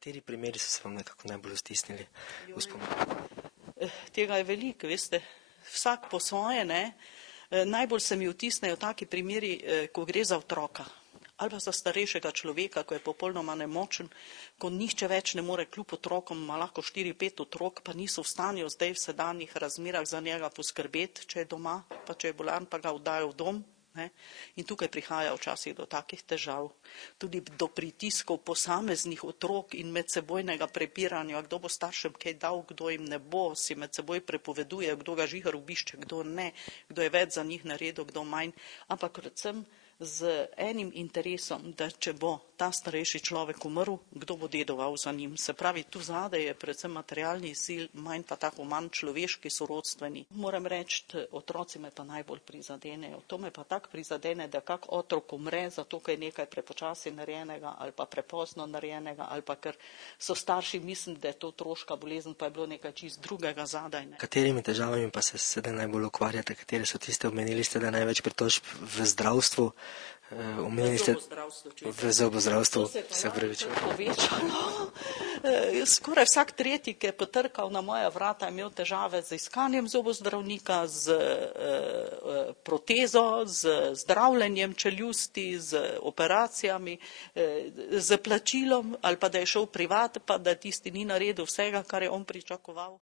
Kateri primeri so se vam nekako najbolj stisnili v spomin? Tega je veliko, veste, vsak po svoje, ne. Najbolj se mi vtisnejo taki primeri, ko gre za otroka ali pa za starejšega človeka, ko je popolnoma nemočen, ko nihče več ne more kljub otrokom, ima lahko 4-5 otrok, pa niso v stanju zdaj v sedanjih razmerah za njega poskrbeti, če je doma, pa če je bolan, pa ga oddajo v dom. Ne? In tukaj prihaja včasih do takih težav, tudi do pritiskov posameznih otrok in medsebojnega prepiranja, kdo bo staršem kaj dal, kdo jim ne bo, si med seboj prepoveduje, kdo ga žigar obišče, kdo ne, kdo je več za njih naredil, kdo manj, ampak predvsem z enim interesom, da če bo ta starejši človek umrl, kdo bo dedoval za njim. Se pravi, tu zadaj je predvsem materialni sil, manj pa tako manj človeški, sorodstveni. Moram reči, otroci me pa najbolj prizadenejo. To me pa tako prizadene, da kak otrok umre, zato ker je nekaj prepočasi narejenega ali pa prepozno narejenega, ali pa ker so starši mislili, da je to otroška bolezen, pa je bilo nekaj čist drugega zadaj. Ne. Katerimi težavami pa se sedaj najbolj ukvarjate? Katere so tiste? Omenili ste, da največ pritožb v zdravstvu. V zobozdravstvu se pravičujem. Povečalo. Skoraj vsak tretji, ki je potrkal na moja vrata, je imel težave z iskanjem zobozdravnika, z protezo, z zdravljenjem čeljusti, z operacijami, z plačilom, ali pa da je šel privat, pa da tisti ni naredil vsega, kar je on pričakoval.